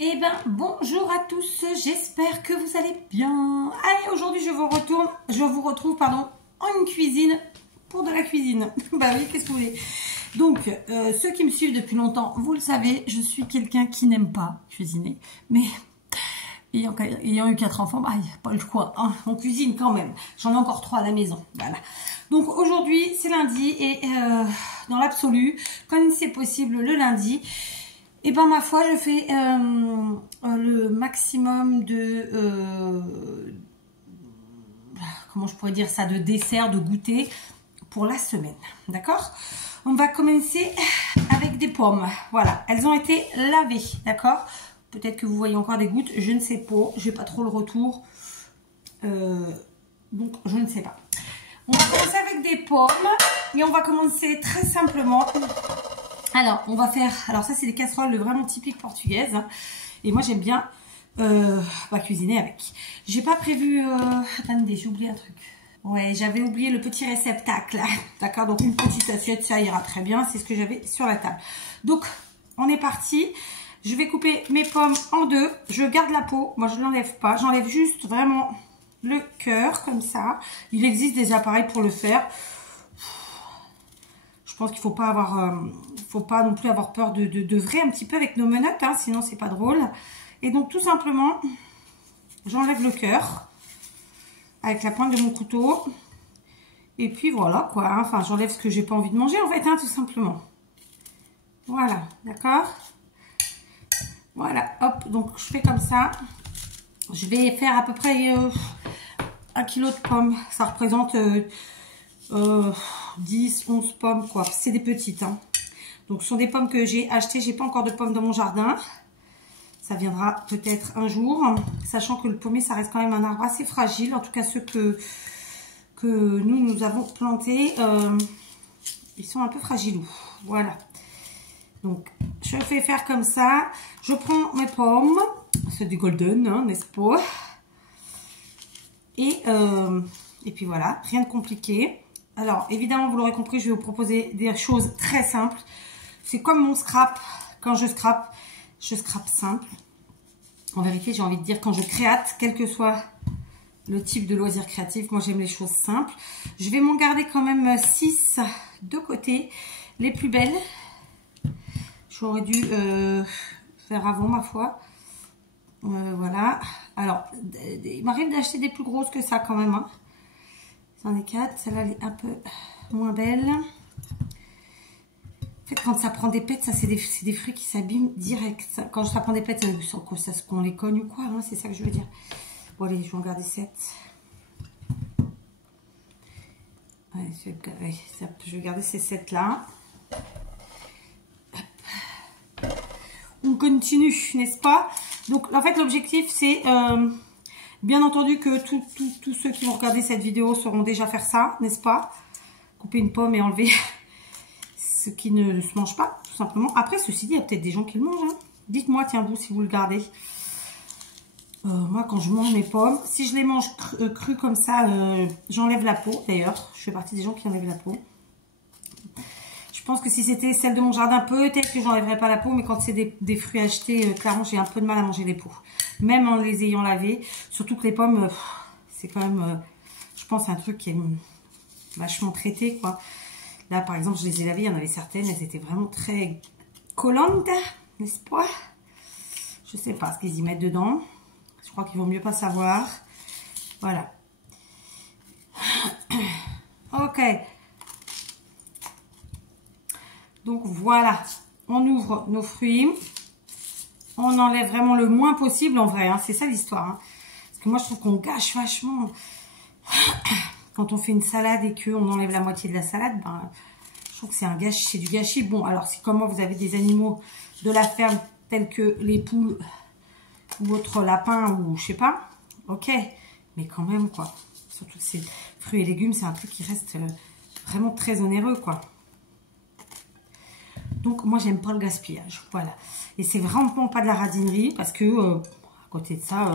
Eh ben, bonjour à tous, j'espère que vous allez bien. Allez, aujourd'hui je vous retrouve, en cuisine, pour de la cuisine. Bah oui, qu'est-ce que vous voulez. Donc, ceux qui me suivent depuis longtemps, vous le savez, je suis quelqu'un qui n'aime pas cuisiner. Mais, ayant eu 4 enfants, bah, il n'y a pas le choix, hein, on cuisine quand même. J'en ai encore 3 à la maison, voilà. Donc aujourd'hui, c'est lundi et dans l'absolu, comme c'est possible le lundi, et ben ma foi, je fais le maximum de comment je pourrais dire ça, de dessert, de goûter pour la semaine, d'accord? On va commencer avec des pommes. Voilà, elles ont été lavées, d'accord? Peut-être que vous voyez encore des gouttes, je ne sais pas, j'ai pas trop le retour, donc je ne sais pas. On va commencer avec des pommes et on va commencer très simplement. Alors, on va faire... Alors, ça, c'est des casseroles vraiment typiques portugaises. Et moi, j'aime bien cuisiner avec. J'ai pas prévu... Attendez, j'ai oublié un truc. Ouais, j'avais oublié le petit réceptacle. D'accord, donc une petite assiette, ça ira très bien. C'est ce que j'avais sur la table. Donc, on est parti. Je vais couper mes pommes en deux. Je garde la peau. Moi, je ne l'enlève pas. J'enlève juste vraiment le cœur, comme ça. Il existe des appareils pour le faire. Je pense qu'il faut pas avoir, faut pas non plus avoir peur de vrai un petit peu avec nos menottes, hein, sinon c'est pas drôle. Et donc tout simplement, j'enlève le cœur avec la pointe de mon couteau. Et puis voilà quoi, hein, enfin j'enlève ce que j'ai pas envie de manger en fait, hein, tout simplement. Voilà, d'accord. Voilà, hop, donc je fais comme ça. Je vais faire à peu près 1 kg de pommes. Ça représente 10, 11 pommes quoi. C'est des petites, hein. Donc ce sont des pommes que j'ai achetées. J'ai pas encore de pommes dans mon jardin. Ça viendra peut-être un jour. Sachant que le pommier, ça reste quand même un arbre assez fragile. En tout cas, ceux que nous avons plantés, ils sont un peu fragiles. Voilà. Donc, je fais faire comme ça. Je prends mes pommes. C'est du golden, hein, n'est-ce pas? Et puis voilà, rien de compliqué. Alors, évidemment, vous l'aurez compris, je vais vous proposer des choses très simples. C'est comme mon scrap. Quand je scrape simple. En vérité, j'ai envie de dire, quand je créate, quel que soit le type de loisir créatif, moi, j'aime les choses simples. Je vais m'en garder quand même 6 de côté, les plus belles. J'aurais dû faire avant, ma foi. Voilà. Alors, il m'arrive d'acheter des plus grosses que ça quand même, hein. C'en est 4, celle-là elle est un peu moins belle. En fait, quand ça prend des pètes, ça c'est des fruits qui s'abîment direct. Quand ça prend des pètes, ça qu'on les cogne ou quoi, hein, c'est ça que je veux dire. Bon allez, je vais en garder 7. Ouais, je vais garder ces 7 là. On continue, n'est-ce pas? Donc en fait l'objectif c'est... bien entendu que tous ceux qui vont regarder cette vidéo sauront déjà faire ça, n'est-ce pas? Couper une pomme et enlever ce qui ne se mange pas, tout simplement. Après, ceci dit, il y a peut-être des gens qui le mangent, hein. Dites-moi, tiens, vous, si vous le gardez. Moi, quand je mange mes pommes, si je les mange crues comme ça, j'enlève la peau. D'ailleurs, je fais partie des gens qui enlèvent la peau. Je pense que si c'était celle de mon jardin, peut-être que j'enlèverais pas la peau, mais quand c'est des fruits achetés, clairement, j'ai un peu de mal à manger les peaux. Même en les ayant lavés. Surtout que les pommes, c'est quand même, je pense, un truc qui est vachement traité, quoi. Là, par exemple, je les ai lavées, il y en avait certaines, elles étaient vraiment très collantes, n'est-ce pas? Je sais pas ce qu'ils y mettent dedans. Je crois qu'il vaut mieux pas savoir. Voilà. Ok. Donc voilà, on ouvre nos fruits. On enlève vraiment le moins possible en vrai, hein. C'est ça l'histoire, hein. Parce que moi je trouve qu'on gâche vachement. Quand on fait une salade et qu'on enlève la moitié de la salade, ben, je trouve que c'est un gâchis, c'est du gâchis. Bon, alors si comme moi vous avez des animaux de la ferme tels que les poules ou votre lapin ou je sais pas, ok, mais quand même quoi. Surtout que ces fruits et légumes, c'est un truc qui reste vraiment très onéreux quoi. Donc moi j'aime pas le gaspillage, voilà. Et c'est vraiment pas de la radinerie parce que à côté de ça,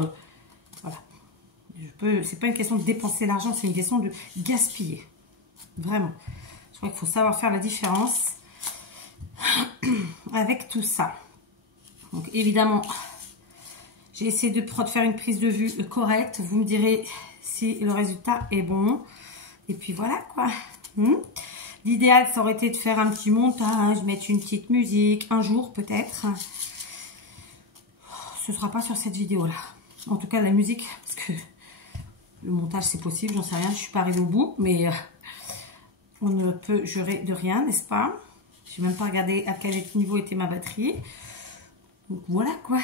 voilà. C'est pas une question de dépenser l'argent, c'est une question de gaspiller. Vraiment. Je crois qu'il faut savoir faire la différence avec tout ça. Donc évidemment, J'ai essayé de faire une prise de vue correcte. Vous me direz si le résultat est bon. Et puis voilà quoi. L'idéal, ça aurait été de faire un petit montage, mettre une petite musique, un jour peut-être. Ce ne sera pas sur cette vidéo-là. En tout cas, la musique, parce que le montage, c'est possible, j'en sais rien, je suis pas arrivée au bout, mais on ne peut jurer de rien, n'est-ce pas? Je n'ai même pas regardé à quel niveau était ma batterie. Donc voilà quoi.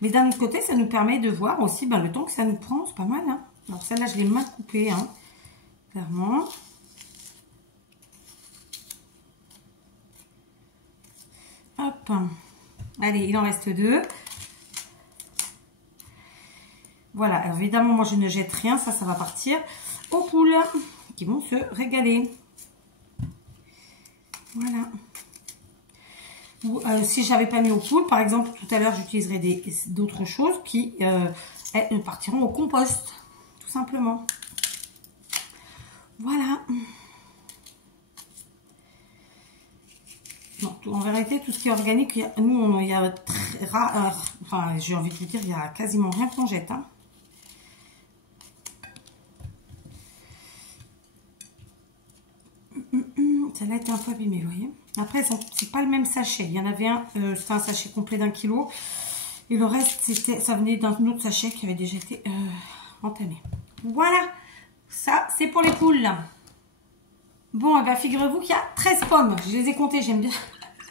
Mais d'un autre côté, ça nous permet de voir aussi le temps que ça nous prend, c'est pas mal. Hein. Alors celle-là, je l'ai mal coupée, hein, clairement. Hop. Allez, il en reste 2. Voilà, alors évidemment, moi je ne jette rien, ça va partir aux poules qui vont se régaler. Voilà. Ou si j'avais pas mis aux poules, par exemple, tout à l'heure, j'utiliserai d'autres choses qui partiront au compost, tout simplement. Voilà. Non, en vérité, tout ce qui est organique, nous, il y a très rare, enfin, j'ai envie de vous dire, il y a quasiment rien qu'on jette. Hein. Celle-là était un peu abîmée, vous voyez. Après, c'est pas le même sachet. Il y en avait un, c'était un sachet complet d'1 kilo. Et le reste, ça venait d'un autre sachet qui avait déjà été entamé. Voilà, ça, c'est pour les poules. Bon, et bien, figurez-vous qu'il y a 13 pommes. Je les ai comptées, j'aime bien.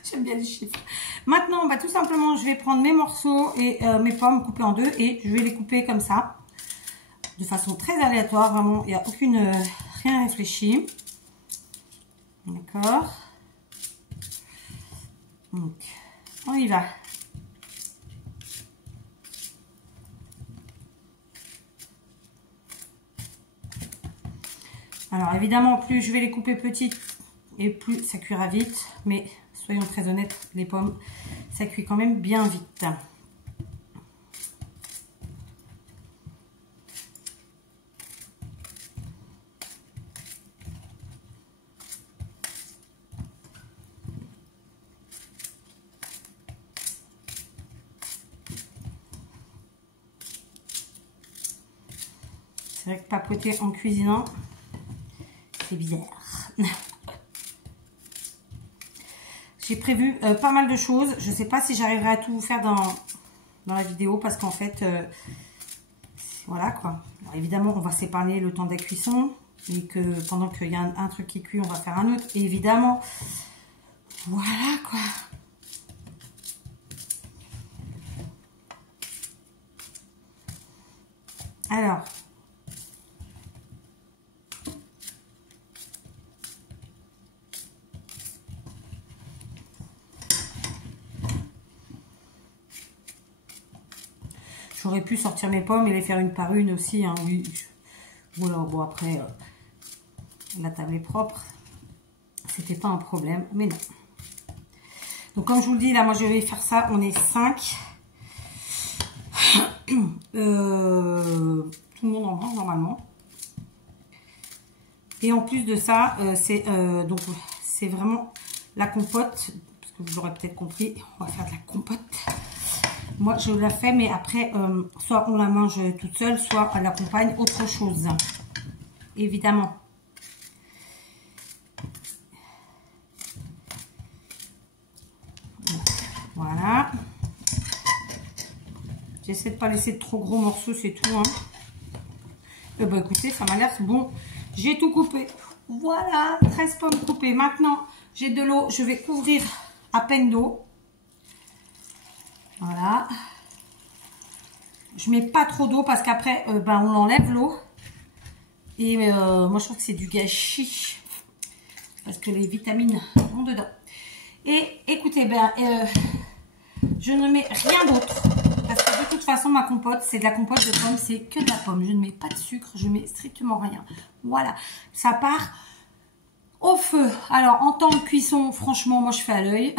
J'aime bien les chiffres. Maintenant, tout simplement, je vais prendre mes morceaux et mes pommes coupées en 2 et je vais les couper comme ça. De façon très aléatoire, vraiment, il n'y a rien réfléchi. D'accord. Donc, on y va. Alors, évidemment, plus je vais les couper petites et plus ça cuira vite. Mais soyons très honnêtes, les pommes, ça cuit quand même bien vite. C'est vrai que papoter en cuisinant, c'est bizarre. J'ai prévu pas mal de choses. Je ne sais pas si j'arriverai à tout vous faire dans la vidéo parce qu'en fait, voilà quoi. Alors, évidemment, on va s'épargner le temps de la cuisson et que pendant qu'il y a un truc qui cuit, on va faire un autre. Et évidemment, voilà quoi. Alors, j'aurais pu sortir mes pommes et les faire une par une aussi, hein, oui. Voilà, bon après, la table est propre. C'était pas un problème, mais non. Donc comme je vous le dis, là, moi je vais faire ça, on est 5. Tout le monde en mange normalement. Et en plus de ça, c'est vraiment la compote, parce que vous l'aurez peut-être compris, on va faire de la compote. Moi, je la fais, mais après, soit on la mange toute seule, soit elle accompagne autre chose. Évidemment. Voilà. J'essaie de ne pas laisser de trop gros morceaux, c'est tout. Hein. Et ben, écoutez, ça m'a l'air bon. J'ai tout coupé. Voilà, 13 pommes coupées. Maintenant, j'ai de l'eau. Je vais couvrir à peine d'eau. Voilà. Je mets pas trop d'eau parce qu'après, on enlève l'eau. Et moi, je trouve que c'est du gâchis. Parce que les vitamines vont dedans. Et écoutez, je ne mets rien d'autre. Parce que de toute façon, ma compote, c'est de la compote de pommes. C'est que de la pomme. Je ne mets pas de sucre. Je mets strictement rien. Voilà. Ça part au feu. Alors, en temps de cuisson, franchement, moi, je fais à l'œil.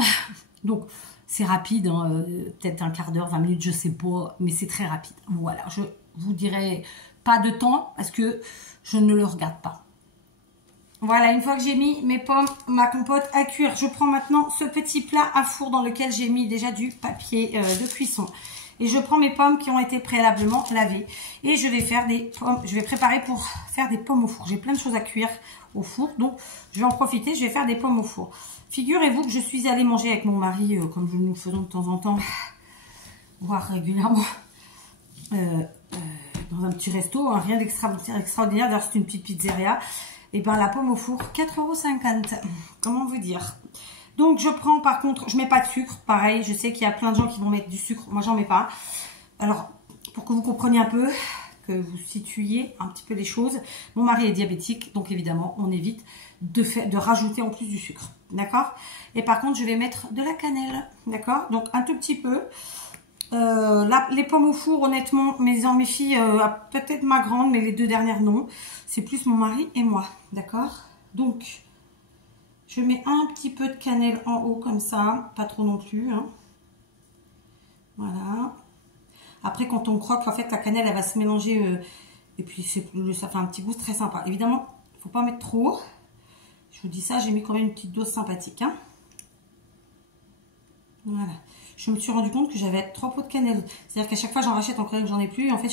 Donc, c'est rapide, hein, peut-être un quart d'heure, 20 minutes, je sais pas, mais c'est très rapide. Voilà, je vous dirai pas de temps parce que je ne le regarde pas. Voilà, une fois que j'ai mis mes pommes, ma compote à cuire, je prends maintenant ce petit plat à four dans lequel j'ai mis déjà du papier de cuisson. Et je prends mes pommes qui ont été préalablement lavées. Et je vais faire des pommes, je vais préparer pour faire des pommes au four. J'ai plein de choses à cuire au four, donc je vais en profiter, je vais faire des pommes au four. Figurez-vous que je suis allée manger avec mon mari, comme nous le faisons de temps en temps, voire régulièrement, dans un petit resto, hein, rien d'extraordinaire, d'ailleurs c'est une petite pizzeria. Et ben la pomme au four, 4,50 €. Comment vous dire? Donc je prends, par contre, je mets pas de sucre, pareil, je sais qu'il y a plein de gens qui vont mettre du sucre, moi j'en mets pas. Alors, pour que vous compreniez un peu, que vous situiez un petit peu les choses, mon mari est diabétique, donc évidemment on évite de rajouter en plus du sucre, d'accord? Et par contre je vais mettre de la cannelle, d'accord? Donc un tout petit peu. Là, les pommes au four, honnêtement, mes filles, peut-être ma grande, mais les 2 dernières non, c'est plus mon mari et moi, d'accord? Donc je mets un petit peu de cannelle en haut comme ça, pas trop non plus, hein. Voilà. Après, quand on croque, en fait, la cannelle, elle va se mélanger et puis ça fait un petit goût très sympa. Évidemment, il ne faut pas mettre trop. Je vous dis ça, j'ai mis quand même une petite dose sympathique, hein. Voilà. Je me suis rendu compte que j'avais 3 pots de cannelle. C'est-à-dire qu'à chaque fois, j'en rachète encore que j'en ai plus. En fait,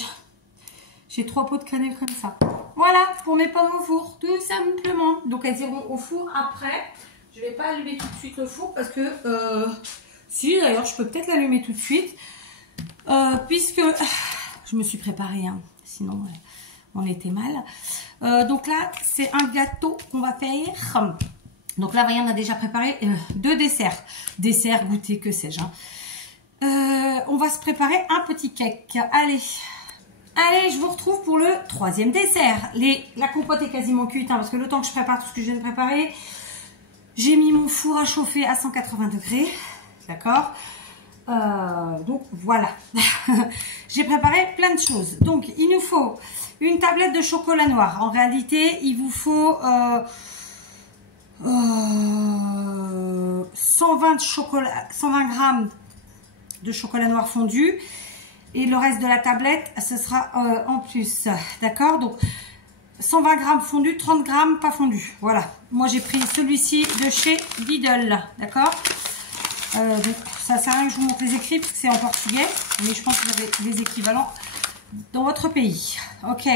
j'ai 3 pots de cannelle comme ça. Voilà, pour mes pommes au four, tout simplement. Donc, elles iront au four après. Je ne vais pas allumer tout de suite le four parce que... si, d'ailleurs, je peux peut-être l'allumer tout de suite. Puisque je me suis préparée, hein. Sinon on était mal. Donc là, c'est un gâteau qu'on va faire. Donc là, voyez, on a déjà préparé 2 desserts. Dessert, goûter, que sais-je, hein. On va se préparer un petit cake. Allez, je vous retrouve pour le 3e dessert. La compote est quasiment cuite, hein, parce que le temps que je prépare tout ce que je viens de préparer, j'ai mis mon four à chauffer à 180 degrés. D'accord? Donc voilà. J'ai préparé plein de choses. Donc il nous faut une tablette de chocolat noir. En réalité, il vous faut 120 grammes de chocolat noir fondu. Et le reste de la tablette, ce sera en plus. D'accord? Donc 120 grammes fondu, 30 grammes pas fondu. Voilà. Moi j'ai pris celui-ci de chez Lidl. D'accord? Donc ça sert à rien que je vous montre les écrits parce que c'est en portugais, mais je pense que vous avez les équivalents dans votre pays. Ok,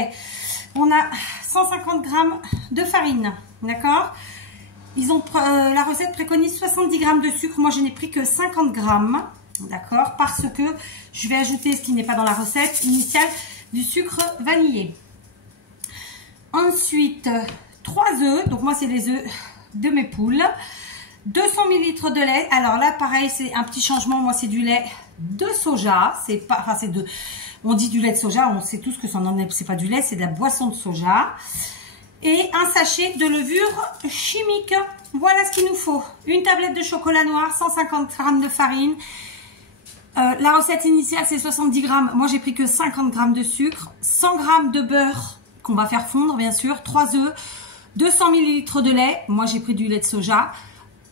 on a 150 grammes de farine, d'accord? La recette préconise 70 grammes de sucre, moi je n'ai pris que 50 grammes, d'accord? Parce que je vais ajouter ce qui n'est pas dans la recette initiale, du sucre vanillé. Ensuite, 3 œufs, donc moi c'est les œufs de mes poules. 200 ml de lait. Alors là, pareil, c'est un petit changement. Moi, c'est du lait de soja. C'est pas, enfin, on dit du lait de soja. On sait tous que ça n'en est, c'est pas du lait, c'est de la boisson de soja. Et un sachet de levure chimique. Voilà ce qu'il nous faut. Une tablette de chocolat noir, 150 g de farine. La recette initiale, c'est 70 grammes. Moi, j'ai pris que 50 grammes de sucre, 100 g de beurre qu'on va faire fondre, bien sûr, 3 œufs, 200 ml de lait. Moi, j'ai pris du lait de soja.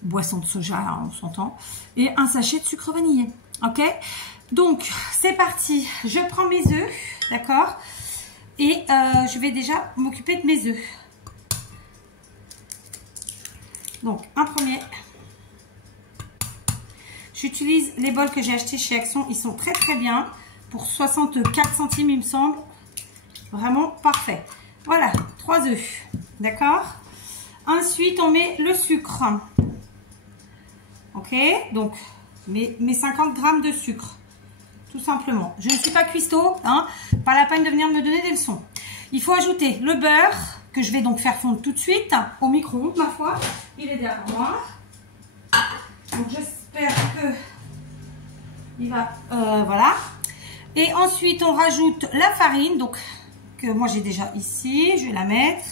Boisson de soja, hein, on s'entend, et un sachet de sucre vanillé. Ok, donc c'est parti. Je prends mes œufs, d'accord, et je vais déjà m'occuper de mes œufs. Donc un premier, j'utilise les bols que j'ai achetés chez Action, ils sont très très bien, pour 64 centimes il me semble, vraiment parfait. Voilà, 3 œufs, d'accord. Ensuite on met le sucre. Ok, donc mes 50 grammes de sucre, tout simplement. Je ne suis pas cuistot, hein, pas la peine de venir me donner des leçons. Il faut ajouter le beurre, que je vais donc faire fondre tout de suite, au micro-ondes, ma foi. Il est derrière moi. Donc j'espère que il va, voilà. Et ensuite, on rajoute la farine, donc que moi j'ai déjà ici. Je vais la mettre.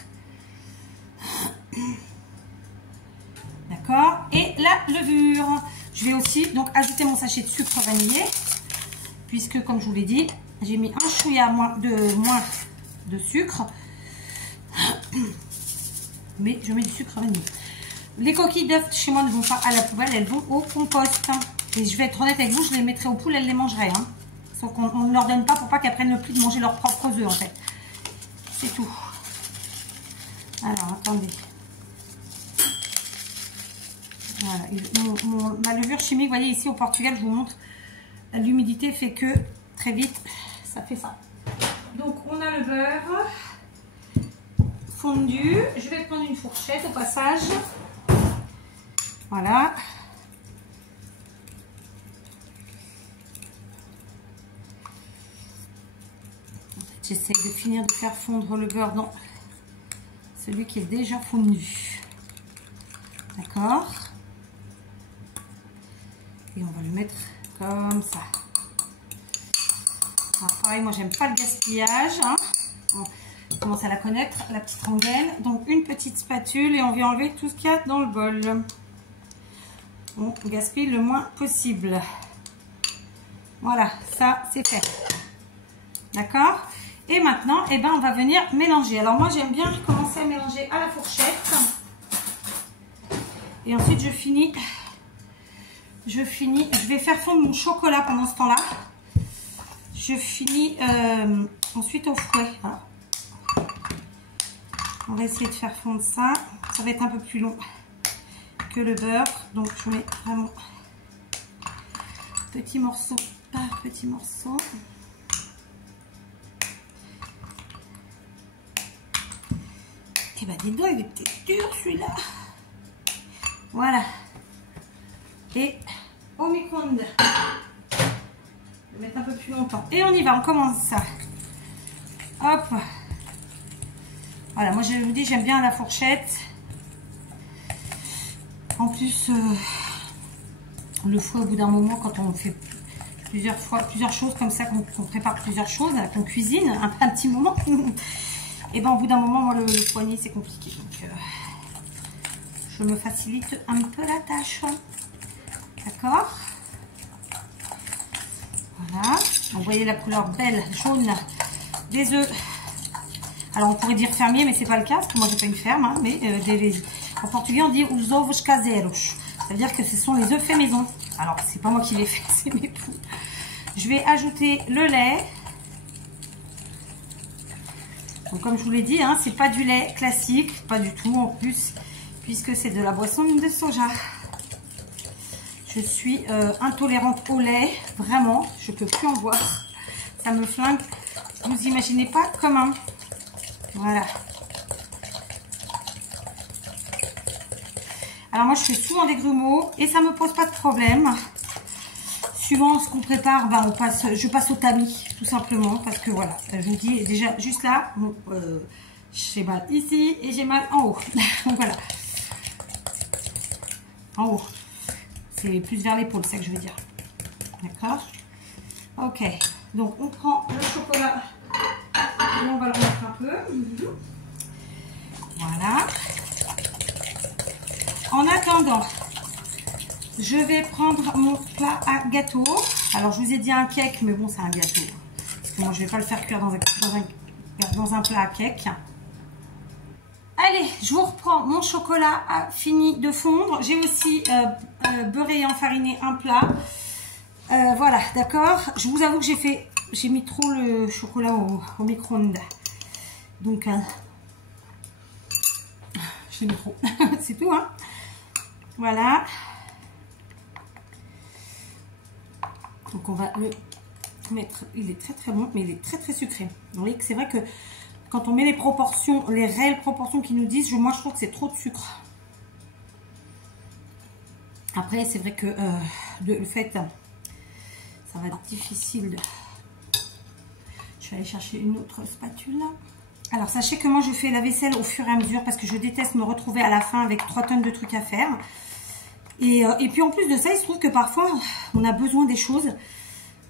D'accord, et la levure. Je vais aussi donc ajouter mon sachet de sucre vanillé, puisque comme je vous l'ai dit, j'ai mis un chouïa moins de sucre, mais je mets du sucre vanillé. Les coquilles d'œufs chez moi ne vont pas à la poubelle, elles vont au compost. Et je vais être honnête avec vous, je les mettrai aux poules, elles les mangeraient, hein. Sauf qu'on ne leur donne pas pour pas qu'elles prennent le pli de manger leurs propres œufs en fait. C'est tout. Alors attendez. Voilà, ma levure chimique, vous voyez ici au Portugal, je vous montre, l'humidité fait que très vite, ça fait ça. Donc, on a le beurre fondu. Je vais prendre une fourchette au passage. Voilà. J'essaie de finir de faire fondre le beurre dans celui qui est déjà fondu. D'accord. Et on va le mettre comme ça. Alors pareil, moi j'aime pas le gaspillage. Hein. On commence à la connaître, la petite rengaine. Donc une petite spatule et on vient enlever tout ce qu'il y a dans le bol. On gaspille le moins possible. Voilà, ça c'est fait. D'accord. Et maintenant, eh ben, on va venir mélanger. Alors moi j'aime bien commencer à mélanger à la fourchette. Et ensuite je finis. Je vais faire fondre mon chocolat pendant ce temps-là. Je finis ensuite au fouet. Voilà. On va essayer de faire fondre ça. Ça va être un peu plus long que le beurre. Donc je mets vraiment petit morceau par petit morceau. Et ben dis donc, il était dur celui-là. Voilà. Et au micro-ondes. Je vais mettre un peu plus longtemps. Et on y va, on commence ça. Hop. Voilà, moi je vous dis, j'aime bien la fourchette. En plus, le fouet au bout d'un moment, quand on fait plusieurs choses comme ça, qu'on prépare plusieurs choses, qu'on cuisine un petit moment, et ben au bout d'un moment, moi le poignet c'est compliqué. Donc je me facilite un peu la tâche. D'accord. Voilà. Vous voyez la couleur belle, jaune des œufs. Alors on pourrait dire fermier, mais c'est pas le cas, parce que moi j'ai pas une ferme, hein, mais en portugais on dit os ovos caseiros. Ça veut dire que ce sont les œufs faits maison. Alors c'est pas moi qui les fais, c'est mes poules. Je vais ajouter le lait. Donc comme je vous l'ai dit, hein, c'est pas du lait classique, pas du tout en plus, puisque c'est de la boisson de soja. Je suis intolérante au lait, vraiment, je peux plus en boire. Ça me flingue, vous imaginez pas comment. Voilà. Alors moi je fais souvent des grumeaux et ça me pose pas de problème. Suivant ce qu'on prépare, ben je passe au tamis tout simplement parce que voilà, je vous dis déjà juste là, bon, j'ai mal ici et j'ai mal en haut. Donc voilà, en haut, c'est plus vers l'épaule, c'est ça que je veux dire. D'accord. Ok, donc on prend le chocolat et on va le remettre un peu. Voilà. En attendant, je vais prendre mon plat à gâteau. Alors, je vous ai dit un cake, mais bon, c'est un gâteau. Parce que moi, je ne vais pas le faire cuire dans un plat à cake. Allez, je vous reprends. Mon chocolat a fini de fondre. J'ai aussi beurré et enfariné un plat. Voilà, d'accord. Je vous avoue que j'ai mis trop le chocolat au micro-ondes. Donc, j'ai mis trop. C'est tout, hein. Voilà. Donc on va le mettre, il est très très bon, mais il est très très sucré. Vous voyez que c'est vrai que quand on met les proportions, les réelles proportions qu'ils nous disent, moi je trouve que c'est trop de sucre. Après c'est vrai que le fait, ça va être difficile de... Je vais aller chercher une autre spatule. Alors sachez que moi je fais la vaisselle au fur et à mesure parce que je déteste me retrouver à la fin avec 3 tonnes de trucs à faire. Et puis en plus de ça, il se trouve que parfois on a besoin des choses.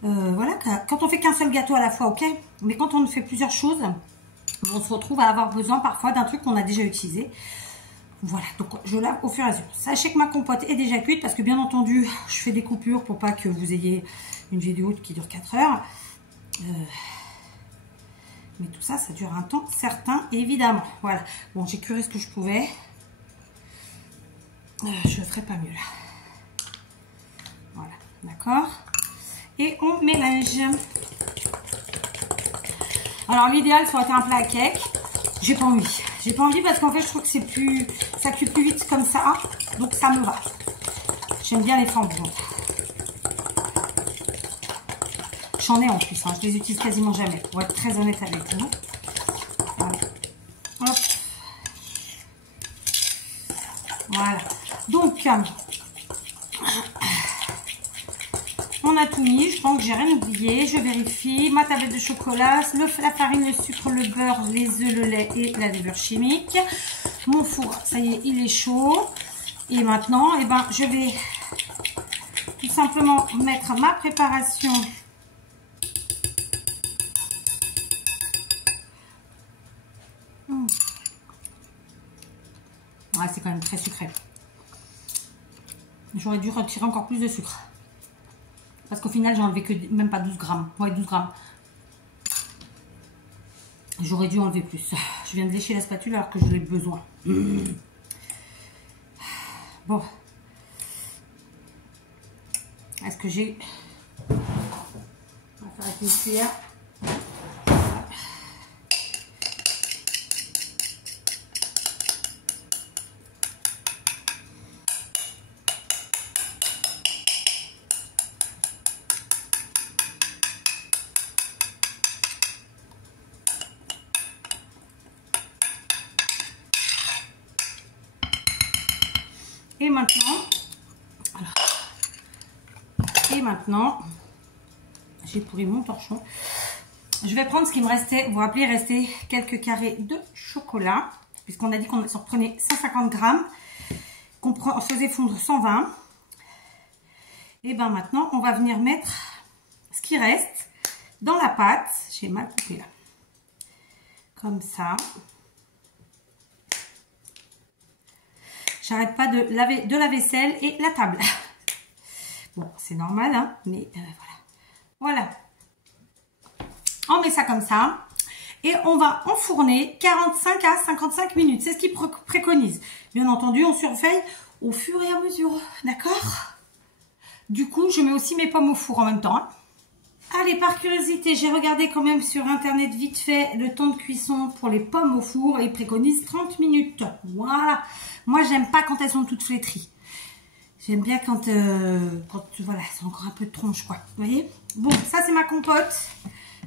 Voilà, quand on fait qu'un seul gâteau à la fois, ok. Mais quand on fait plusieurs choses, on se retrouve à avoir besoin parfois d'un truc qu'on a déjà utilisé. Voilà, donc je lave au fur et à mesure. Sachez que ma compote est déjà cuite parce que bien entendu, je fais des coupures pour pas que vous ayez une vidéo qui dure 4 heures. Mais tout ça, ça dure un temps certain, évidemment. Voilà, bon, j'ai curé ce que je pouvais. Je ne ferai pas mieux là. Voilà, d'accord. Et on mélange. Alors l'idéal, ça aurait été un plat à cake. J'ai pas envie. J'ai pas envie parce qu'en fait, je trouve que c'est plus, ça cuit plus vite comme ça. Donc ça me va. J'aime bien les flambons. J'en ai en plus, hein. Je les utilise quasiment jamais, pour être très honnête avec vous. Voilà. Hop. Voilà. Donc, on a tout mis. Je pense que j'ai rien oublié. Je vérifie. Ma tablette de chocolat, la farine, le sucre, le beurre, les œufs, le lait et la levure chimique. Mon four, ça y est, il est chaud. Et maintenant, eh ben, je vais tout simplement mettre ma préparation. Ouais, c'est quand même très sucré. J'aurais dû retirer encore plus de sucre. Parce qu'au final, j'ai enlevé que même pas 12 grammes. Ouais, 12 grammes. J'aurais dû enlever plus. Je viens de lécher la spatule alors que je l'ai besoin. Bon. Est-ce que j'ai... On va faire avec une cuillère. Et maintenant, j'ai pourri mon torchon. Je vais prendre ce qui me restait. Vous vous rappelez, il restait quelques carrés de chocolat. Puisqu'on a dit qu'on s'en prenait 150 grammes. Qu'on faisait fondre 120. Et bien maintenant, on va venir mettre ce qui reste dans la pâte. J'ai mal coupé là. Comme ça. J'arrête pas de laver de la vaisselle et la table. Bon, c'est normal, hein, mais voilà. Voilà. On met ça comme ça. Et on va enfourner 45 à 55 minutes. C'est ce qu'il préconise. Bien entendu, on surveille au fur et à mesure. D'accord? Du coup, je mets aussi mes pommes au four en même temps. Hein. Allez, par curiosité, j'ai regardé quand même sur internet vite fait le temps de cuisson pour les pommes au four et il préconise 30 minutes. Voilà. Moi, j'aime pas quand elles sont toutes flétries. J'aime bien quand voilà, c'est encore un peu de tronche, quoi. Vous voyez? Bon, ça, c'est ma compote.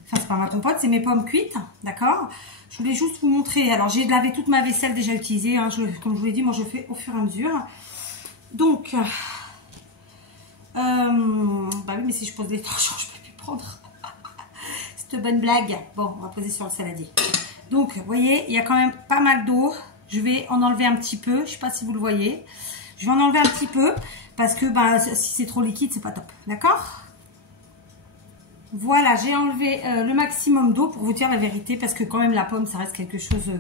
Enfin, c'est pas ma compote, c'est mes pommes cuites. D'accord? Je voulais juste vous montrer. Alors, j'ai lavé toute ma vaisselle déjà utilisée. Hein, comme je vous l'ai dit, moi, je fais au fur et à mesure. Donc, bah oui, mais si je pose des torchons, je peux plus prendre. Cette bonne blague. Bon, on va poser sur le saladier. Donc, vous voyez, il y a quand même pas mal d'eau. Je vais en enlever un petit peu. Je sais pas si vous le voyez. Je vais en enlever un petit peu parce que bah, si c'est trop liquide, c'est pas top. D'accord? Voilà, j'ai enlevé le maximum d'eau pour vous dire la vérité parce que quand même la pomme, ça reste quelque chose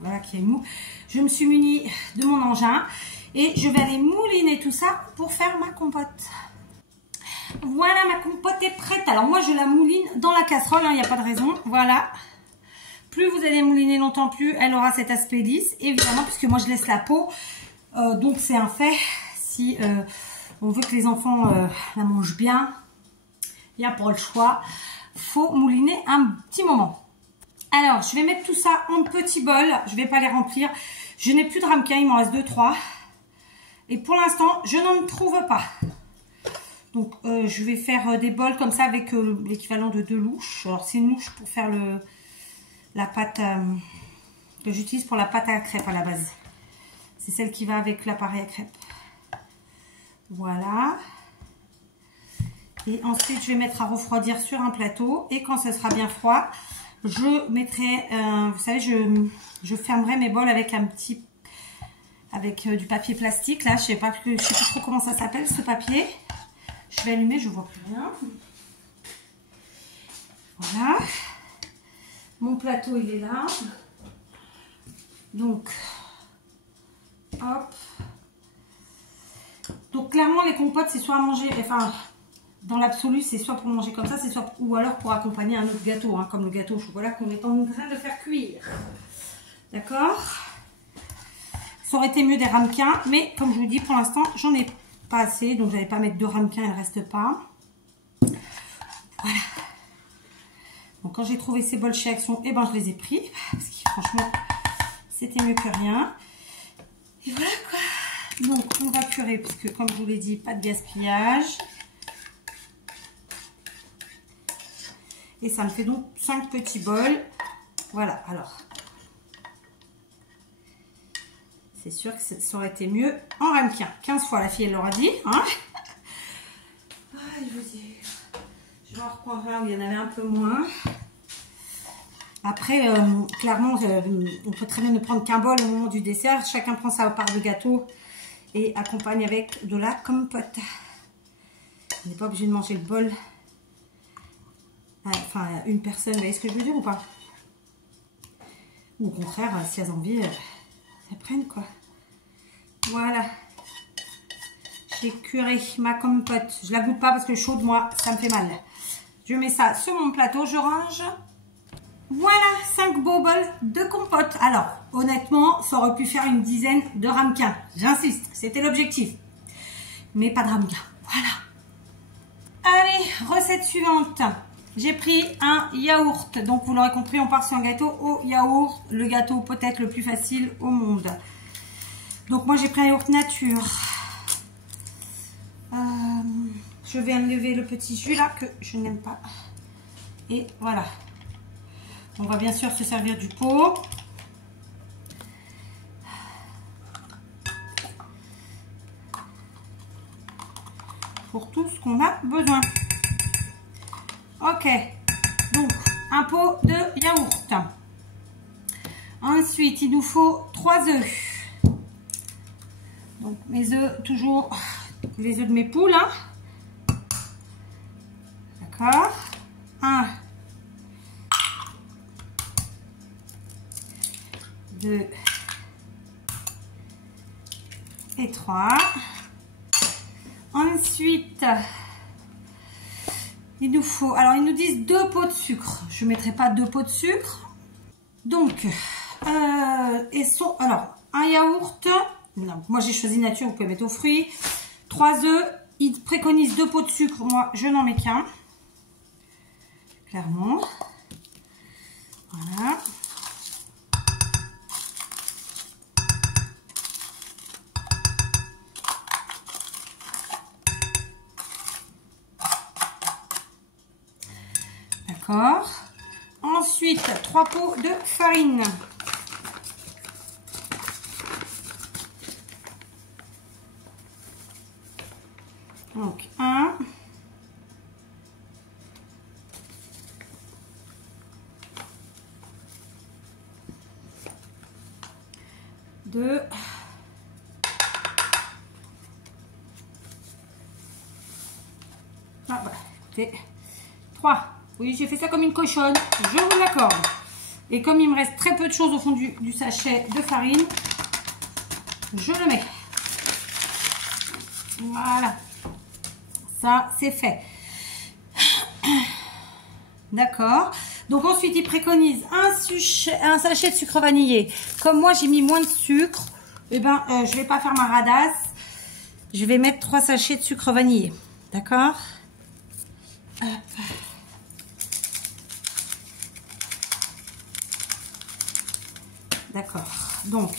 voilà, qui est mou. Je me suis munie de mon engin et je vais aller mouliner tout ça pour faire ma compote. Voilà, ma compote est prête. Alors moi, je la mouline dans la casserole, il n'y a pas de raison. Voilà. Plus vous allez mouliner longtemps, plus elle aura cet aspect lisse. Évidemment, puisque moi, je laisse la peau. Donc, c'est un fait. Si on veut que les enfants la mangent bien, il n'y a pas le choix. Faut mouliner un petit moment. Alors, je vais mettre tout ça en petits bols. Je ne vais pas les remplir. Je n'ai plus de ramequin. Il m'en reste 2-3. Et pour l'instant, je n'en trouve pas. Donc, je vais faire des bols comme ça avec l'équivalent de 2 louches. Alors, c'est une louche pour faire la pâte que j'utilise pour la pâte à crêpes à la base. C'est celle qui va avec l'appareil à crêpes. Voilà. Et ensuite, je vais mettre à refroidir sur un plateau. Et quand ce sera bien froid, je mettrai, vous savez, je fermerai mes bols avec du papier plastique. Là, je sais plus trop comment ça s'appelle, ce papier. Je vais allumer, je vois plus rien. Voilà. Mon plateau, il est là. Donc, hop. Donc, clairement, les compotes, c'est soit à manger, enfin, dans l'absolu, c'est soit pour manger comme ça, c'est soit, ou alors pour accompagner un autre gâteau, hein, comme le gâteau au chocolat qu'on est en train de faire cuire. D'accord? Ça aurait été mieux des ramequins, mais comme je vous dis, pour l'instant, j'en ai pas assez, donc je n'allais pas mettre 2 ramequins, il ne reste pas. Voilà. Donc quand j'ai trouvé ces bols chez Action, eh ben je les ai pris, parce que franchement, c'était mieux que rien. Et voilà quoi. Donc on va purer, parce que comme je vous l'ai dit, pas de gaspillage. Et ça me fait donc 5 petits bols. Voilà, alors. C'est sûr que ça aurait été mieux en ramequin. 15 fois, la fille, elle l'aura dit. Hein, je vous dis. Je vais en reprendre un où il y en avait un peu moins. Après, clairement, on peut très bien ne prendre qu'un bol au moment du dessert. Chacun prend sa part de gâteau et accompagne avec de la compote. On n'est pas obligé de manger le bol. Enfin, une personne, vous voyez ce que je veux dire ou pas? Ou au contraire, si elles ont envie, elles prennent quoi. Voilà. J'ai curé ma compote. Je la goûte pas parce que chaude, moi, ça me fait mal. Je mets ça sur mon plateau, je range. Voilà, 5 beaux bols de compote. Alors, honnêtement, ça aurait pu faire une dizaine de ramequins. J'insiste, c'était l'objectif. Mais pas de ramequins. Voilà. Allez, recette suivante. J'ai pris un yaourt. Donc, vous l'aurez compris, on part sur un gâteau au yaourt. Le gâteau peut-être le plus facile au monde. Donc, moi, j'ai pris un yaourt nature. Je vais enlever le petit jus là que je n'aime pas. Et voilà. On va bien sûr se servir du pot. Pour tout ce qu'on a besoin. Ok. Donc, un pot de yaourt. Ensuite, il nous faut 3 œufs. Donc, mes œufs, toujours les œufs de mes poules. Hein. D'accord. 1, 2 et 3. Ensuite, il nous faut, alors ils nous disent 2 pots de sucre. Je ne mettrai pas 2 pots de sucre. Donc, alors, un yaourt. Non, moi j'ai choisi nature, vous pouvez mettre aux fruits. 3 œufs, ils préconisent 2 pots de sucre. Moi, je n'en mets qu'un. Clairement. Voilà. D'accord. Ensuite, 3 pots de farine. Donc, 1. 2. 3. Oui, j'ai fait ça comme une cochonne, je vous l'accorde. Et comme il me reste très peu de choses au fond du sachet de farine, je le mets. Voilà. Ça, c'est fait. D'accord. Donc ensuite, il préconise un sachet de sucre vanillé. Comme moi, j'ai mis moins de sucre, eh ben, je vais pas faire ma radasse. Je vais mettre 3 sachets de sucre vanillé. D'accord. D'accord. Donc,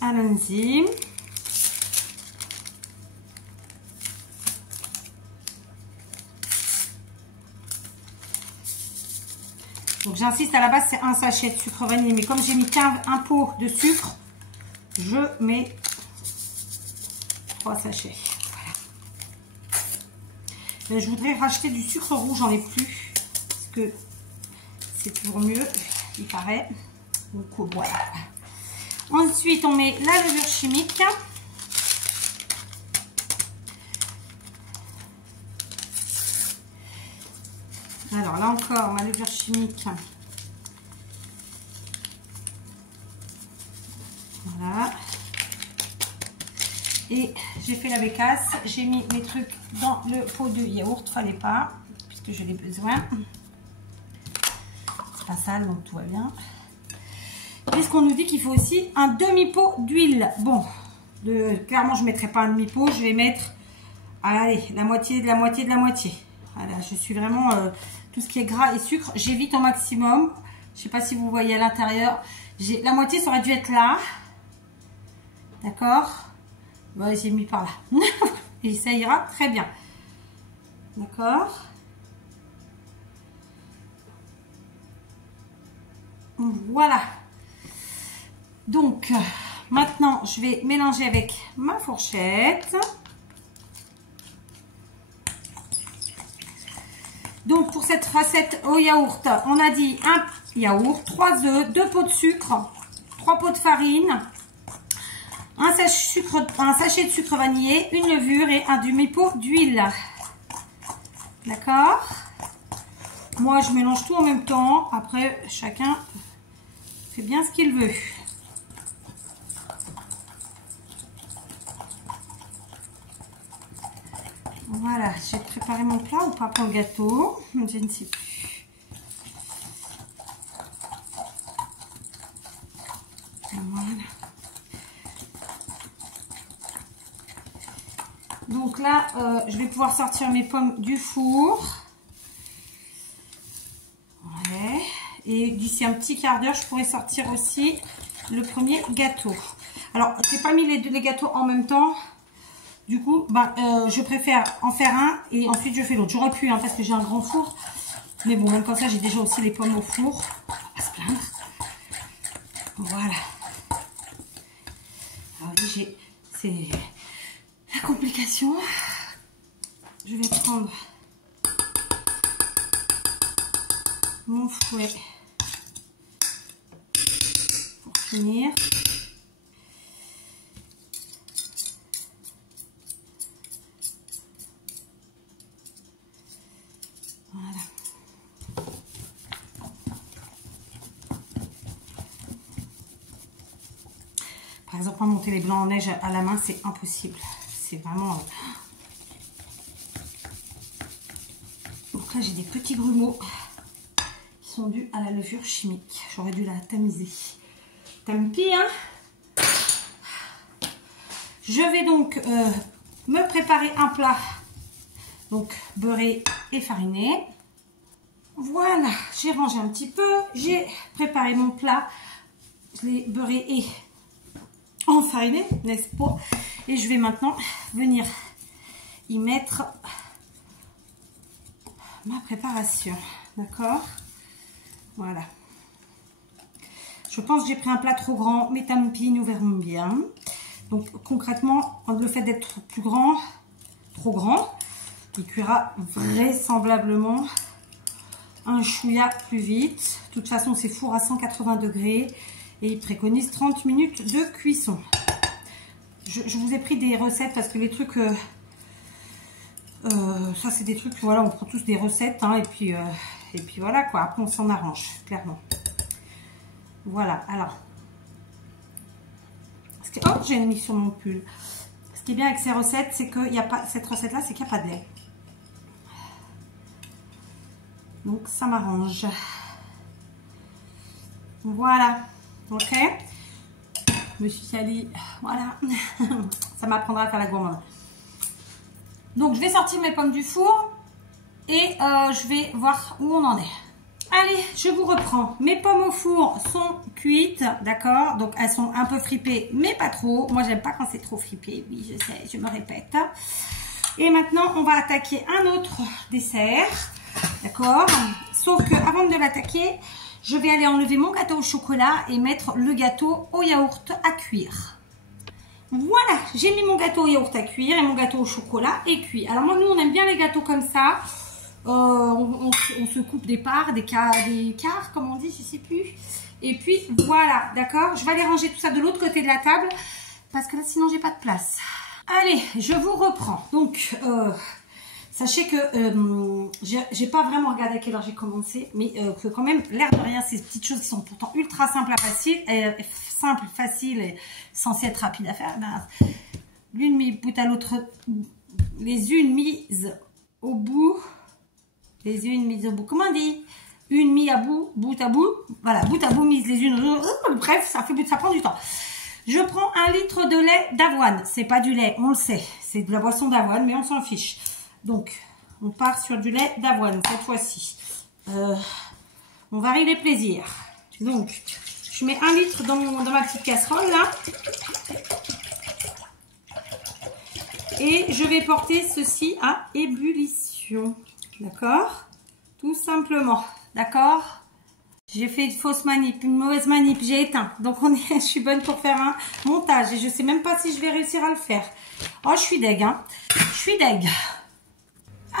allons-y. Donc j'insiste, à la base c'est un sachet de sucre vanillé, mais comme j'ai mis un pot de sucre, je mets 3 sachets. Voilà. Je voudrais racheter du sucre rouge, j'en ai plus, parce que c'est toujours mieux, il paraît. Donc voilà. Ensuite on met la levure chimique. Alors là encore, ma levure chimique. Voilà. Et j'ai fait la bécasse. J'ai mis mes trucs dans le pot de yaourt. Fallait pas, puisque je l'ai besoin. C'est pas sale, donc tout va bien. Puisqu'on nous dit qu'il faut aussi un demi-pot d'huile. Bon, clairement, je ne mettrai pas un demi-pot. Je vais mettre, allez, la moitié de la moitié de la moitié. Voilà, je suis vraiment... tout ce qui est gras et sucre, j'évite au maximum. Je ne sais pas si vous voyez à l'intérieur. La moitié, ça aurait dû être là. D'accord. Ouais, j'ai mis par là. Et ça ira très bien. D'accord. Voilà. Donc, maintenant, je vais mélanger avec ma fourchette. Donc, pour cette recette au yaourt, on a dit un yaourt, 3 œufs, 2 pots de sucre, 3 pots de farine, un sachet de sucre vanillé, une levure et un demi-pot d'huile. D'accord? Moi, je mélange tout en même temps. Après, chacun fait bien ce qu'il veut. Voilà, j'ai préparé mon plat ou pas pour le gâteau? Je ne sais plus. Voilà. Donc là, je vais pouvoir sortir mes pommes du four. Ouais. Et d'ici un petit quart d'heure, je pourrai sortir aussi le premier gâteau. Alors, je n'ai pas mis les gâteaux en même temps. Du coup, je préfère en faire un et ensuite je fais l'autre. J'aurais pu, parce que j'ai un grand four. Mais bon, même comme ça, j'ai déjà aussi les pommes au four. On va pas se plaindre. Voilà. Alors, c'est la complication. Je vais prendre mon fouet pour finir. Voilà. Par exemple, monter les blancs en neige à la main, c'est impossible. C'est vraiment... Donc là, j'ai des petits grumeaux qui sont dus à la levure chimique. J'aurais dû la tamiser. Tant pis, hein. Je vais donc me préparer un plat. Donc, beurré et fariné. Voilà, j'ai rangé un petit peu. J'ai préparé mon plat. Je l'ai beurré et enfariné, n'est-ce pas? Et je vais maintenant venir y mettre ma préparation. D'accord? Voilà. Je pense que j'ai pris un plat trop grand, mais tant pis, nous verrons bien. Donc, concrètement, le fait d'être plus grand, trop grand, il cuira vraisemblablement un chouïa plus vite. De toute façon, c'est four à 180 degrés et il préconise 30 minutes de cuisson. Je vous ai pris des recettes parce que les trucs, ça c'est des trucs, voilà, on prend tous des recettes, et puis voilà quoi. Après, on s'en arrange, clairement. Voilà, alors. Oh, j'ai mis sur mon pull. Ce qui est bien avec ces recettes, c'est qu'il n'y a pas, cette recette-là, c'est qu'il n'y a pas de lait. Donc, ça m'arrange. Voilà. Ok. Je me suis salie. Voilà. Ça m'apprendra à faire la gourmande. Donc, je vais sortir mes pommes du four. Et je vais voir où on en est. Allez, je vous reprends. Mes pommes au four sont cuites, d'accord? Donc, elles sont un peu fripées, mais pas trop. Moi, j'aime pas quand c'est trop fripé. Oui, je sais, je me répète. Et maintenant, on va attaquer un autre dessert, d'accord? Sauf que avant de l'attaquer, je vais aller enlever mon gâteau au chocolat et mettre le gâteau au yaourt à cuire. Voilà, j'ai mis mon gâteau au yaourt à cuire et mon gâteau au chocolat est cuit. Alors moi, nous, on aime bien les gâteaux comme ça. On se coupe des parts, des quarts, comme on dit, je sais plus. Et puis voilà, d'accord. Je vais aller ranger tout ça de l'autre côté de la table parce que là, sinon, j'ai pas de place. Allez, je vous reprends. Donc, sachez que j'ai pas vraiment regardé à quelle heure j'ai commencé, mais que quand même, l'air de rien, ces petites choses qui sont pourtant ultra simples faciles et censées être rapides à faire. L'une mise bout à l'autre, les unes mises au bout. Les unes mises au bout, comment on dit? Une mise à bout, bout à bout. Voilà, bout à bout, mises les unes. Bref, ça prend du temps. Je prends 1 litre de lait d'avoine. C'est pas du lait, on le sait. C'est de la boisson d'avoine, mais on s'en fiche. Donc, on part sur du lait d'avoine cette fois-ci. On varie les plaisirs. Donc, je mets 1 litre dans ma petite casserole là. Et je vais porter ceci à ébullition. D'accord? Tout simplement. D'accord? J'ai fait une fausse manip, une mauvaise manip, j'ai éteint. Donc je suis bonne pour faire un montage et je sais même pas si je vais réussir à le faire. Oh, je suis deg, hein. Je suis deg.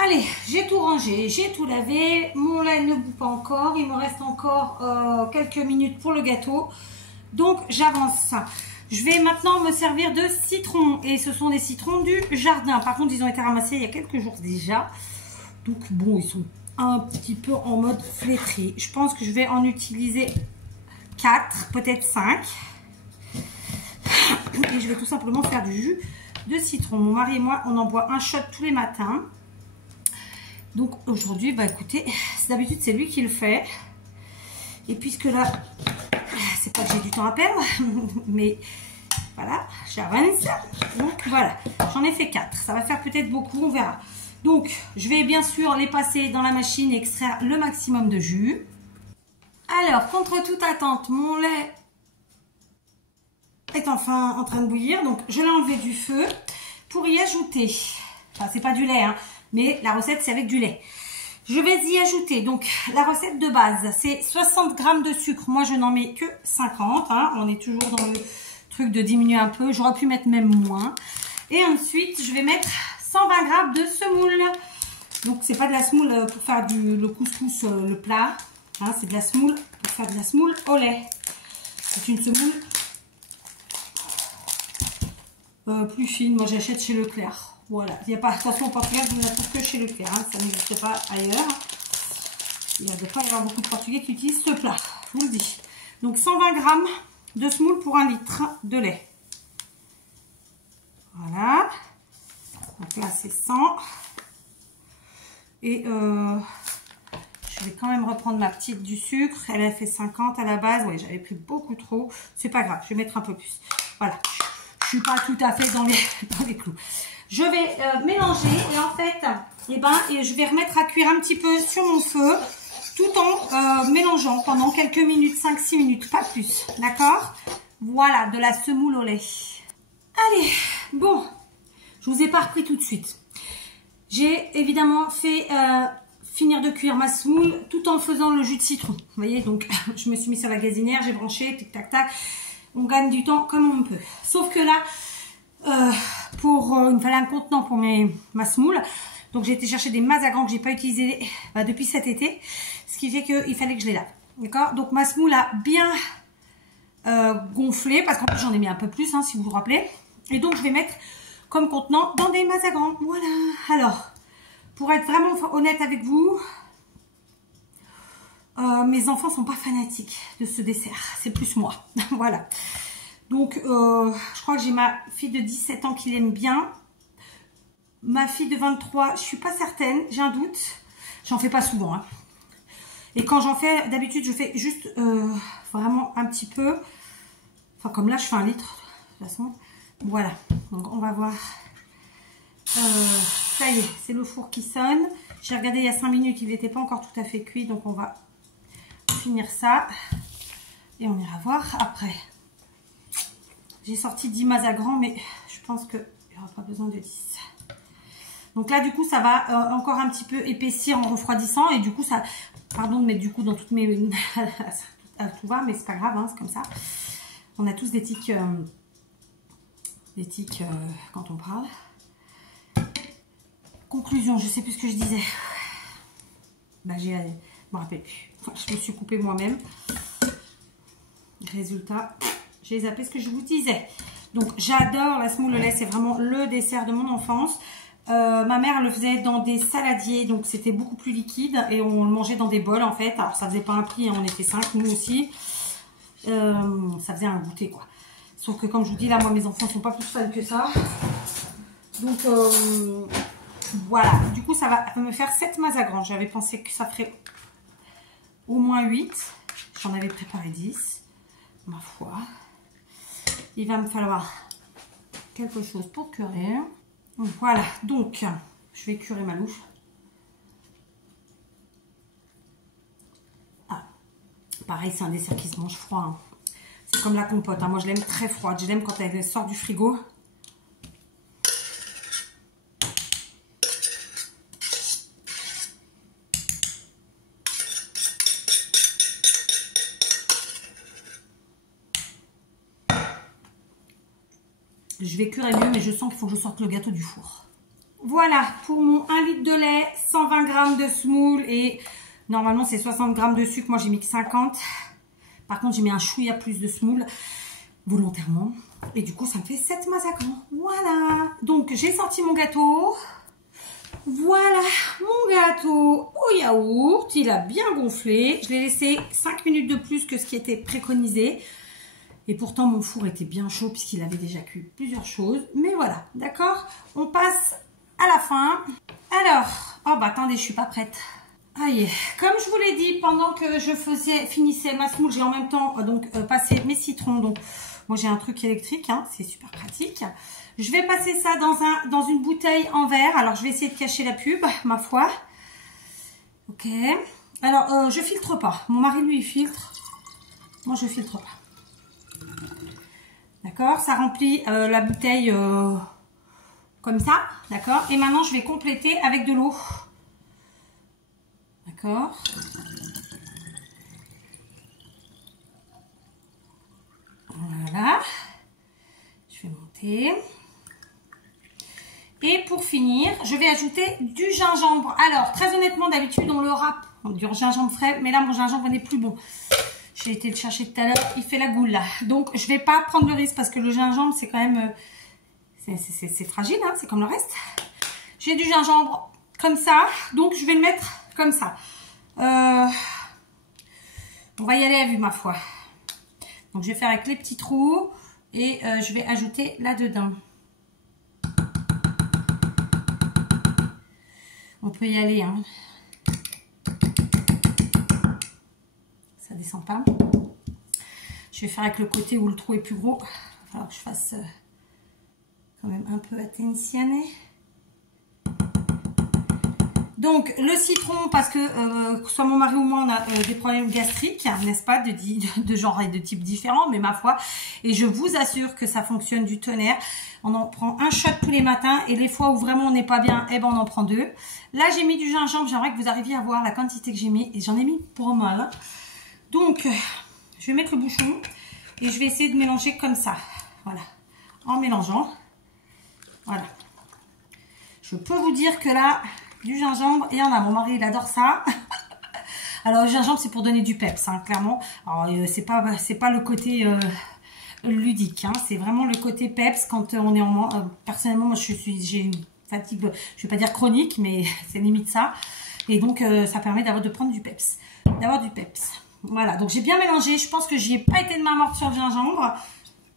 Allez, j'ai tout rangé, j'ai tout lavé. Mon lait ne bout pas encore. Il me reste encore quelques minutes pour le gâteau. Donc j'avance. Je vais maintenant me servir de citrons. Et ce sont des citrons du jardin. Par contre, ils ont été ramassés il y a quelques jours déjà. Donc bon, ils sont un petit peu en mode flétri. Je pense que je vais en utiliser 4, peut-être 5. Et je vais tout simplement faire du jus de citron. Mon mari et moi, on en boit un shot tous les matins. Donc aujourd'hui, bah écoutez, d'habitude c'est lui qui le fait. Et puisque là, c'est pas que j'ai du temps à perdre, mais voilà, j'avance. Donc voilà, j'en ai fait 4. Ça va faire peut-être beaucoup, on verra. Donc, je vais bien sûr les passer dans la machine et extraire le maximum de jus. Alors, contre toute attente, mon lait est enfin en train de bouillir. Donc, je l'ai enlevé du feu pour y ajouter. Enfin, c'est pas du lait, hein, mais la recette, c'est avec du lait. Je vais y ajouter, donc, la recette de base, c'est 60 g de sucre. Moi, je n'en mets que 50. Hein. On est toujours dans le truc de diminuer un peu. J'aurais pu mettre même moins. Et ensuite, je vais mettre 120 g de semoule. Donc c'est pas de la semoule pour faire le couscous, le plat. Hein, c'est de la semoule pour faire de la semoule au lait. C'est une semoule plus fine. Moi j'achète chez Leclerc. Voilà. Il n'y a pas, attention au Portugal, je ne la trouve que chez Leclerc. Hein, ça n'existe pas ailleurs. Il ne doit pas y avoir beaucoup de Portugais qui utilisent ce plat. Je vous le dis. Donc 120 g de semoule pour 1 litre de lait. Voilà. Donc là, c'est 100. Et je vais quand même reprendre ma petite du sucre. Elle a fait 50 à la base. Oui, j'avais pris beaucoup trop. C'est pas grave, je vais mettre un peu plus. Voilà. Je suis pas tout à fait dans les clous. Je vais mélanger et en fait, je vais remettre à cuire un petit peu sur mon feu tout en mélangeant pendant quelques minutes, 5-6 minutes, pas plus. D'accord? Voilà, de la semoule au lait. Allez, bon. Je vous ai pas repris tout de suite. J'ai évidemment fait finir de cuire ma semoule tout en faisant le jus de citron. Vous voyez, donc je me suis mis sur la gazinière, j'ai branché, tic tac tac. On gagne du temps comme on peut. Sauf que là, il me fallait un contenant pour ma semoule. Donc j'ai été chercher des mazagran que j'ai pas utilisé depuis cet été. Ce qui fait qu'il fallait que je les lave. D'accord? Donc ma semoule a bien gonflé, parce qu'en plus j'en ai mis un peu plus, hein, si vous vous rappelez. Et donc je vais mettre comme contenant dans des mazagran. Voilà. Alors, pour être vraiment honnête avec vous, mes enfants sont pas fanatiques de ce dessert. C'est plus moi. Voilà. Donc, je crois que j'ai ma fille de 17 ans qui l'aime bien. Ma fille de 23, je suis pas certaine. J'ai un doute. J'en fais pas souvent. Hein. Et quand j'en fais, d'habitude, je fais juste vraiment un petit peu. Enfin, comme là, je fais 1 litre. De toute façon. Voilà, donc on va voir. Ça y est, c'est le four qui sonne. J'ai regardé il y a 5 minutes, il n'était pas encore tout à fait cuit, donc on va finir ça. Et on ira voir après. J'ai sorti 10 mazagran, mais je pense qu'il n'y aura pas besoin de 10. Donc là, du coup, ça va encore un petit peu épaissir en refroidissant. Et du coup, ça... Pardon de mettre du coup dans toutes mes... tout va, mais c'est pas grave, hein, c'est comme ça. On a tous des tics... quand on parle. Conclusion, je sais plus ce que je disais. Bah, je me rappelle plus. Enfin, je me suis coupée moi-même. Résultat, j'ai zappé ce que je vous disais. Donc, j'adore la semoule au lait. C'est vraiment le dessert de mon enfance. Ma mère le faisait dans des saladiers. Donc, c'était beaucoup plus liquide. Et on le mangeait dans des bols, en fait. Alors, ça faisait pas un prix. Hein, on était 5, nous aussi. Ça faisait un goûter, quoi. Sauf que comme je vous dis, là, moi, mes enfants ne sont pas plus fans que ça. Donc, voilà. Du coup, ça va me faire 7 mazagran. J'avais pensé que ça ferait au moins 8. J'en avais préparé 10. Ma foi. Il va me falloir quelque chose pour cuire. Voilà. Donc, je vais curer ma louche. Ah. Pareil, c'est un dessert qui se mange froid. Hein. C'est comme la compote, hein. Moi je l'aime très froide, je l'aime quand elle sort du frigo. je vais curer mieux, mais je sens qu'il faut que je sorte le gâteau du four. Voilà, pour mon 1 litre de lait, 120 g de semoule et normalement c'est 60 g de sucre. Moi j'ai mis que 50. Par contre j'ai mis un chouïa plus de semoule volontairement. Et du coup ça me fait 7 mazagrans. Voilà, donc j'ai sorti mon gâteau. Voilà mon gâteau au yaourt. Il a bien gonflé. Je l'ai laissé 5 minutes de plus que ce qui était préconisé. Et pourtant, mon four était bien chaud puisqu'il avait déjà cuit plusieurs choses. Mais voilà, d'accord? On passe à la fin. Alors, oh bah attendez, je suis pas prête. Aïe, comme je vous l'ai dit, pendant que je finissais ma semoule, j'ai en même temps passé mes citrons. Donc, moi j'ai un truc électrique, hein, c'est super pratique. Je vais passer ça dans une bouteille en verre. Alors, je vais essayer de cacher la pub, ma foi. Ok. Alors, je filtre pas. Mon mari, lui, il filtre. Moi, je filtre pas. D'accord, ça remplit la bouteille comme ça, d'accord. Et maintenant, je vais compléter avec de l'eau. D'accord. Voilà. Je vais monter. Et pour finir, je vais ajouter du gingembre. Alors, très honnêtement, d'habitude, on le râpe du gingembre frais, mais là, mon gingembre n'est plus bon. J'ai été le chercher tout à l'heure, il fait la goule là. Donc, je vais pas prendre le risque parce que le gingembre, c'est quand même... c'est fragile, hein, c'est comme le reste. J'ai du gingembre comme ça, donc je vais le mettre comme ça. On va y aller à vue, ma foi. Donc, je vais faire avec les petits trous et je vais ajouter là-dedans. On peut y aller, hein. Ça descend pas. Je vais faire avec le côté où le trou est plus gros. Il va falloir que je fasse quand même un peu attentionner. Donc le citron, parce que soit mon mari ou moi on a des problèmes gastriques, n'est-ce pas, de genre et de type différents, mais ma foi, et je vous assure que ça fonctionne du tonnerre. On en prend un shot tous les matins et les fois où vraiment on n'est pas bien, eh ben on en prend 2. Là j'ai mis du gingembre, j'aimerais que vous arriviez à voir la quantité que j'ai mis et j'en ai mis pour mal. Donc je vais mettre le bouchon et je vais essayer de mélanger comme ça, voilà, en mélangeant, voilà. Je peux vous dire que là, du gingembre, et il y en a, mon mari il adore ça. Alors le gingembre c'est pour donner du peps, hein, clairement. Alors c'est pas le côté ludique, hein, c'est vraiment le côté peps quand on est en personnellement moi j'ai une fatigue, je vais pas dire chronique, mais c'est limite ça. Et donc ça permet de prendre du peps, d'avoir du peps. Voilà, donc j'ai bien mélangé, je pense que j'y ai pas été de main morte sur le gingembre.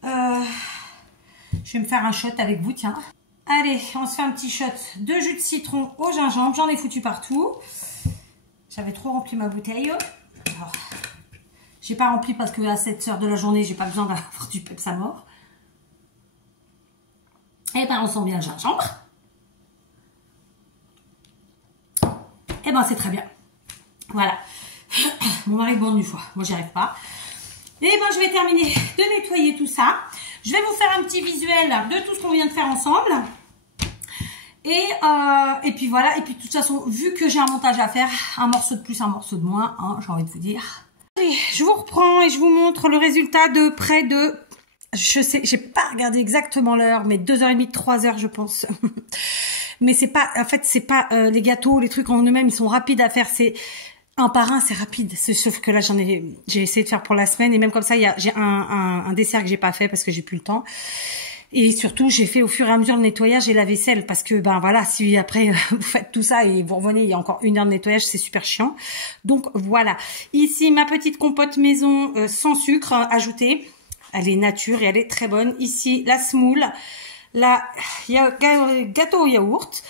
Je vais me faire un shot avec vous, tiens. Allez, on se fait un petit shot de jus de citron au gingembre. J'en ai foutu partout. J'avais trop rempli ma bouteille. Alors, j'ai pas rempli parce que à cette heure de la journée, j'ai pas besoin d'avoir du peps à mort. Et ben, on sent bien le gingembre. Et ben, c'est très bien. Voilà. Mon mari bon une fois. Moi, j'y arrive pas. Et ben, je vais terminer de nettoyer tout ça. Je vais vous faire un petit visuel de tout ce qu'on vient de faire ensemble. Et puis voilà. Et puis de toute façon, vu que j'ai un montage à faire, un morceau de plus, un morceau de moins, hein, j'ai envie de vous dire. Allez, je vous reprends et je vous montre le résultat de près de... Je sais, j'ai pas regardé exactement l'heure, mais 2h30, 3h je pense. Mais c'est pas... En fait, c'est pas les gâteaux, les trucs en eux-mêmes, ils sont rapides à faire. C'est... Un par un, c'est rapide. Sauf que là, j'ai essayé de faire pour la semaine. Et même comme ça, j'ai un dessert que j'ai pas fait parce que j'ai plus le temps. Et surtout, j'ai fait au fur et à mesure le nettoyage et la vaisselle. Parce que, ben voilà, si après, vous faites tout ça et vous revenez, il y a encore 1 heure de nettoyage, c'est super chiant. Donc, voilà. Ici, ma petite compote maison sans sucre ajoutée. Elle est nature et elle est très bonne. Ici, la semoule. Là, il y a gâteau au yaourt.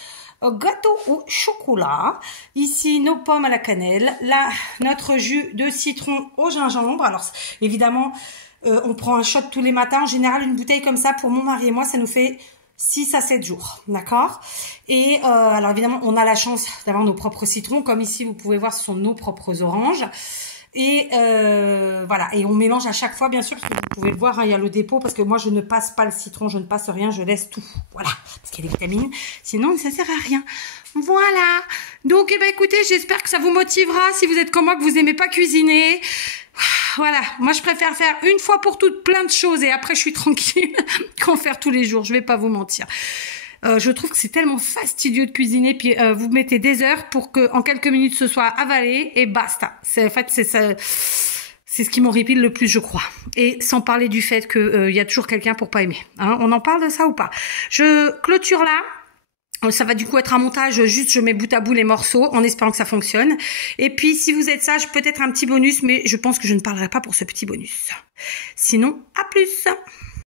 Gâteau au chocolat. Ici, nos pommes à la cannelle. Là, notre jus de citron au gingembre. Alors, évidemment, on prend un shot tous les matins. En général, une bouteille comme ça, pour mon mari et moi, ça nous fait 6 à 7 jours. D'accord? Et alors, évidemment, on a la chance d'avoir nos propres citrons. Comme ici, vous pouvez voir, ce sont nos propres oranges. Et voilà, et on mélange à chaque fois, bien sûr, parce que vous pouvez le voir, hein, il y a le dépôt, parce que moi je ne passe pas le citron, je ne passe rien, je laisse tout, voilà, parce qu'il y a des vitamines, sinon ça sert à rien. Voilà, donc eh ben écoutez, j'espère que ça vous motivera, si vous êtes comme moi, que vous aimez pas cuisiner. Voilà, moi je préfère faire une fois pour toutes plein de choses et après je suis tranquille qu'en faire tous les jours, je vais pas vous mentir. Je trouve que c'est tellement fastidieux de cuisiner, puis vous mettez des heures pour que en quelques minutes ce soit avalé et basta. En fait, c'est ça, c'est ce qui m'horripile le plus, je crois. Et sans parler du fait que y a toujours quelqu'un pour pas aimer. Hein, on en parle de ça ou pas? Je clôture là. Ça va du coup être un montage, juste je mets bout à bout les morceaux en espérant que ça fonctionne. Et puis si vous êtes sage, peut-être un petit bonus, mais je pense que je ne parlerai pas pour ce petit bonus. Sinon, à plus!